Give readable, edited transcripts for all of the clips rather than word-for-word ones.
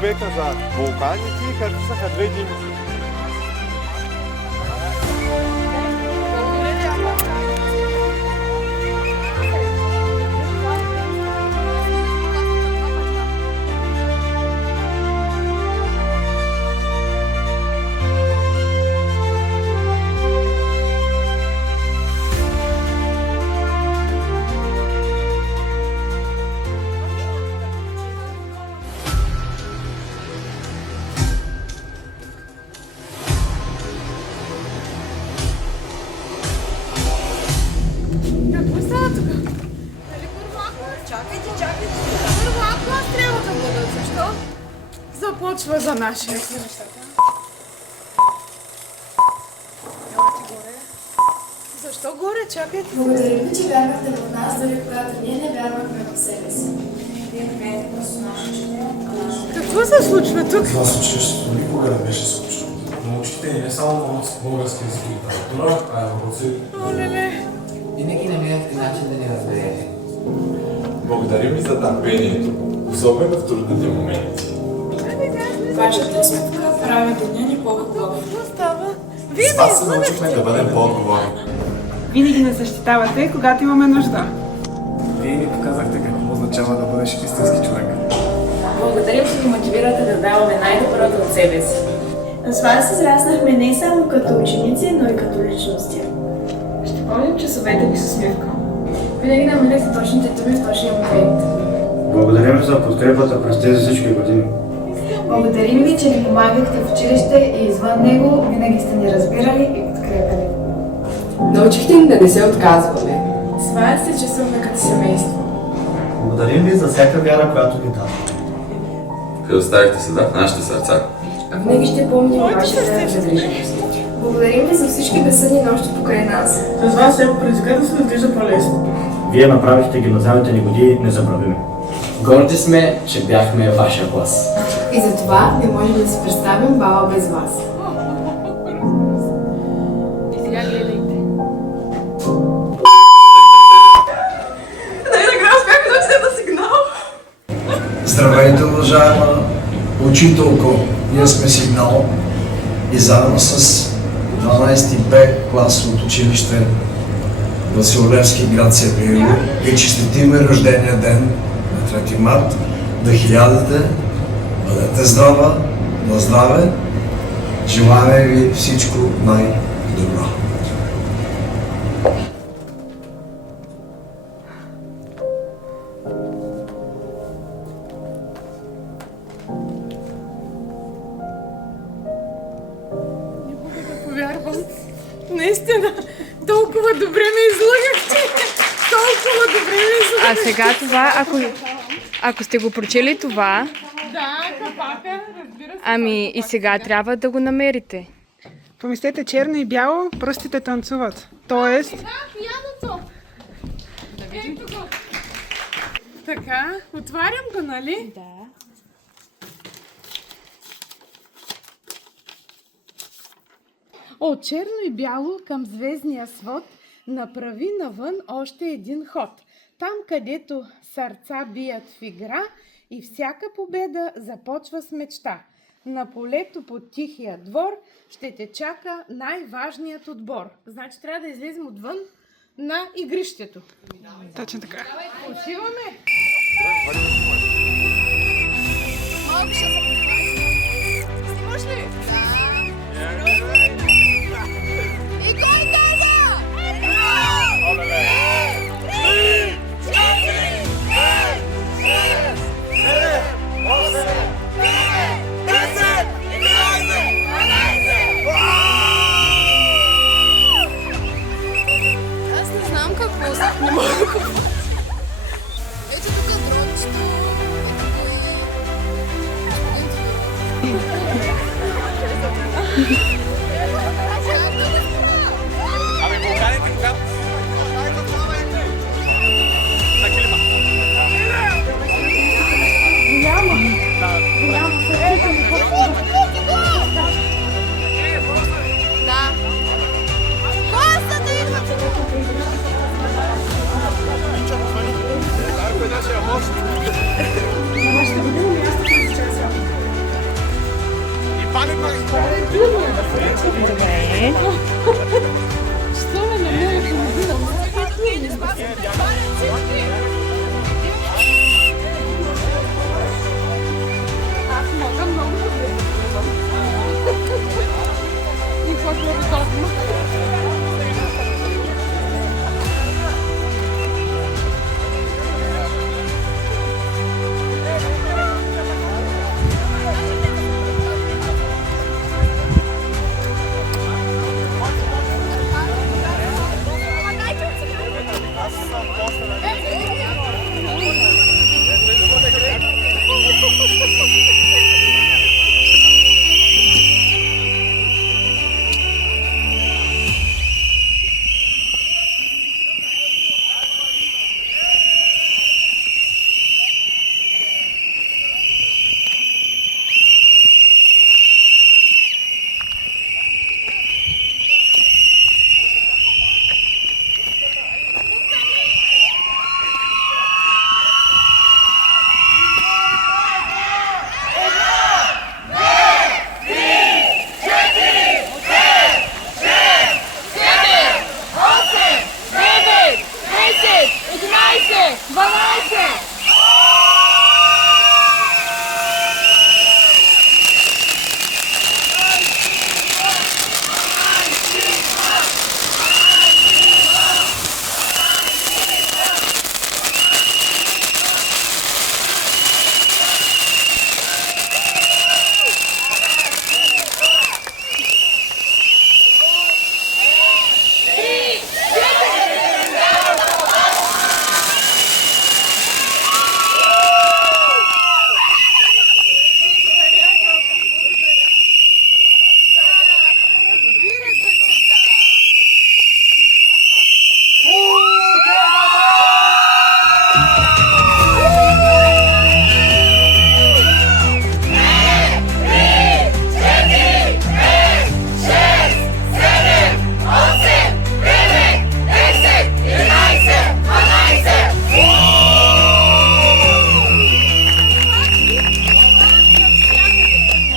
Века за вулканите и харесаха две димици. Започва за нашия. Защо горе? Чакайте. Благодаря ви, че вярвахте в нас, дори когато ние не вярвахме в себе си. Какво се случва тук? Това с училището никога не беше случило. Но учителите ни не само вълнат с български език и литература, а и въпроси. Оле-ле. Винаги намирате начин да ни разберете. Благодарим ви за търпението, особено в трудните моменти. Вашата усмивка прави деня ни по-хубав. Какво става? Вие С вас се научихме да бъдем по-отговорни. Винаги не защитавате, когато имаме нужда. Вие ни показахте какво означава да бъдеш истински човек. Благодарим, че ни мотивирате да даваме най-доброто от себе си. С вас израснахме не само като ученици, но и като личности. Ще помним часовете ви с усмивка. Винаги намерихте точните думи в точния момент. Благодарим за подкрепата през тези всички години. Благодарим ви, че ни помагахте в училище и извън него, винаги сте ни разбирали и подкрепили. Научихте ни да не се отказваме. С вас се чувстваме като семейство. Благодарим ви за всяка вяра, която ви давате. Вие оставихте следа в нашите сърца. Винаги ще помним вашата разгриженост. Благодарим ви за всички безсъдни нощи покрай нас. С вас всяко предизвикателство изглежда по-лесно. Вие направихте гимназиалните ни години незабравими. Горди сме, че бяхме вашия клас. И за това не можем да си представим бала без вас. И сега гледайте. Здравейте, уважаема учителко! Ние сме Сигнал и заедно с 12 Б клас от училище Васил Левски, град Севиево и честитиме рождения ден на 3 март, да хилядате, бъдете здрава, на здраве, желаем ви всичко най-добро. Не мога да повярвам. Наистина, толкова добре ме излъгахте. Толкова добре ме излъгахте. А сега това, ако сте го прочели това, Да, капака, разбира се. ами и сега трябва да го намерите. Помислете черно и бяло, пръстите танцуват. Тоест, Да, пияното. Ето го. Така, отварям го, нали? Да. От черно и бяло към звездния свод направи навън още един ход. Там, където сърца бият в игра и всяка победа започва с мечта. На полето под тихия двор ще те чака най-важният отбор. Значи трябва да излезем отвън на игрището. точно така. Отиваме! Малко ще се снимаш ли? И кой каза? Аз не знам какво са. Не мога да го... Ето тук дрончето. Ами вулканите когато... На килима. Да. Кой Що ме на моя половина? Аз мога много добре да пробвам. И какво е удобно.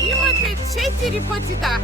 Имате 4 пъти да.